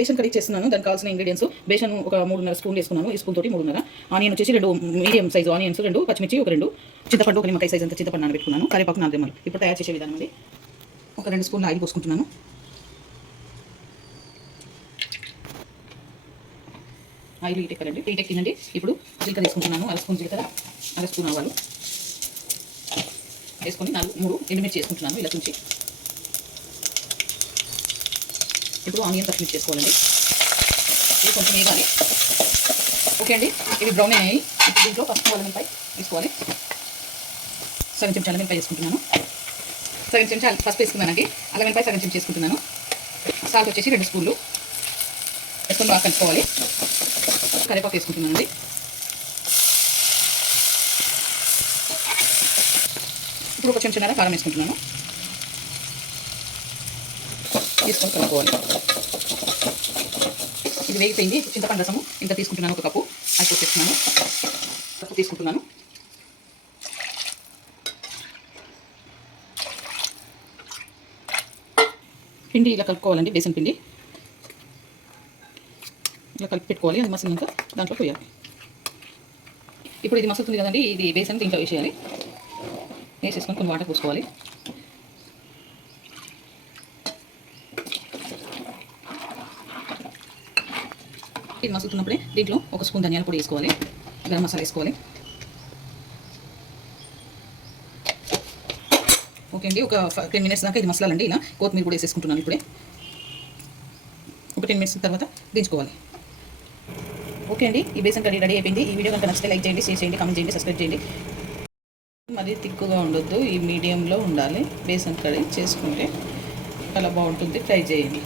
Besan curry చేస్తున్నాను. దానికి కావాల్సిన ఇంగ్రీడియంట్స్ బేసన్ ఒక 3.5 స్పూన్ వేసుకున్నాను. ఈ స్పూన్ తోటి 3.5. ఆనియన్ వచ్చేసి 2 మీడియం సైజు ఆనియన్స్, 2 పచ్చిమిర్చి, ఒక 2 చింతపండు, ఒక నిమ్మకాయ సైజ్ అంత చింతపండు నానబెట్టుకున్నాను. కరివేపాకు 4 రెమ్మలు. ఇప్పుడు తయారు చేసే విధానం అండి. ఒక 2 స్పూన్ల ఆయిల్ పోసుకుంటున్నాను. ఆయిల్ హీట్ ఎక్కాలండి. హీట్ ఎక్కిందండి. ఇప్పుడు జీలకర్ర వేసుకుంటున్నాను. 1 స్పూన్ జీలకర్ర, 1 స్పూన్ ఆవాలు వేసుకొని 3 ఎండుమిర్చి వేసుకుంటున్నాను ఇలా తుంచి. ఇప్పుడు ఆనియన్ పచ్చిమిర్చి చేసుకోవాలండి. ఇది కొంచెం వేగాలి. ఓకే అండి, ఇవి బ్రౌన్ అయ్యాయి. ఇప్పుడు దీంట్లో పసుపు, అల్లం వెల్లిపాయ వేసుకోవాలి. సగం చెంచా అల్లం వెల్లిపాయ వేసుకుంటున్నాను. సగం చెంచా పసుపు వేసుకున్నానండి. అల్లం వెల్లిపాయ సగం చెంచా వేసుకుంటున్నాను. సాల్ట్ వచ్చేసి 2 స్పూన్లు వేసుకొని బాగా కలుపుకోవాలి. కరివేపాకు వేసుకుంటున్నానండి. ఇప్పుడు ఒక చెంచాన్నర కారం వేసుకుంటున్నాను. తీసుకొని కలుపుకోవాలి. ఇది వేగిపోయింది. చింతపండు రసము ఇంత తీసుకుంటున్నాను, 1 కప్పు. అది పోసేస్తున్నాను. కప్పు తీసుకుంటున్నాను. పిండి ఇలా కలుపుకోవాలండి. బేసన్ పిండి ఇలా కలిపి పెట్టుకోవాలి. అది మసిలినాక దాంట్లో పోయాలి. ఇప్పుడు ఇది మసులుతుంది కదండి, ఇది బేసన్ దీంట్లో వేసేయాలి. వేసేసుకొని కొన్ని వాటర్ పోసుకోవాలి. ఇది మసులుతున్నప్పుడే దీంట్లో 1 స్పూన్ ధనియాల పొడి వేసుకోవాలి. గరం మసాలా వేసుకోవాలి. ఓకే అండి, ఒక 10 మినిట్స్ దాకా ఇది మసాలండి. ఇలా కొత్తిమీర కూడా వేసేసుకుంటున్నాను. ఇప్పుడే ఒక 10 మినిట్స్ తర్వాత దించుకోవాలి. ఓకే అండి, ఈ బేసన్ కర్రీ రెడీ అయిపోయింది. ఈ వీడియో కనుక నచ్చితే లైక్ చేయండి, షేర్ చేయండి, కామెంట్ చేయండి, సబ్స్క్రైబ్ చేయండి. మరి తిక్కుగా ఉండొద్దు, ఈ మీడియంలో ఉండాలి. బేసన్ కర్రీ చేసుకుంటే చాలా బాగుంటుంది. ట్రై చేయండి.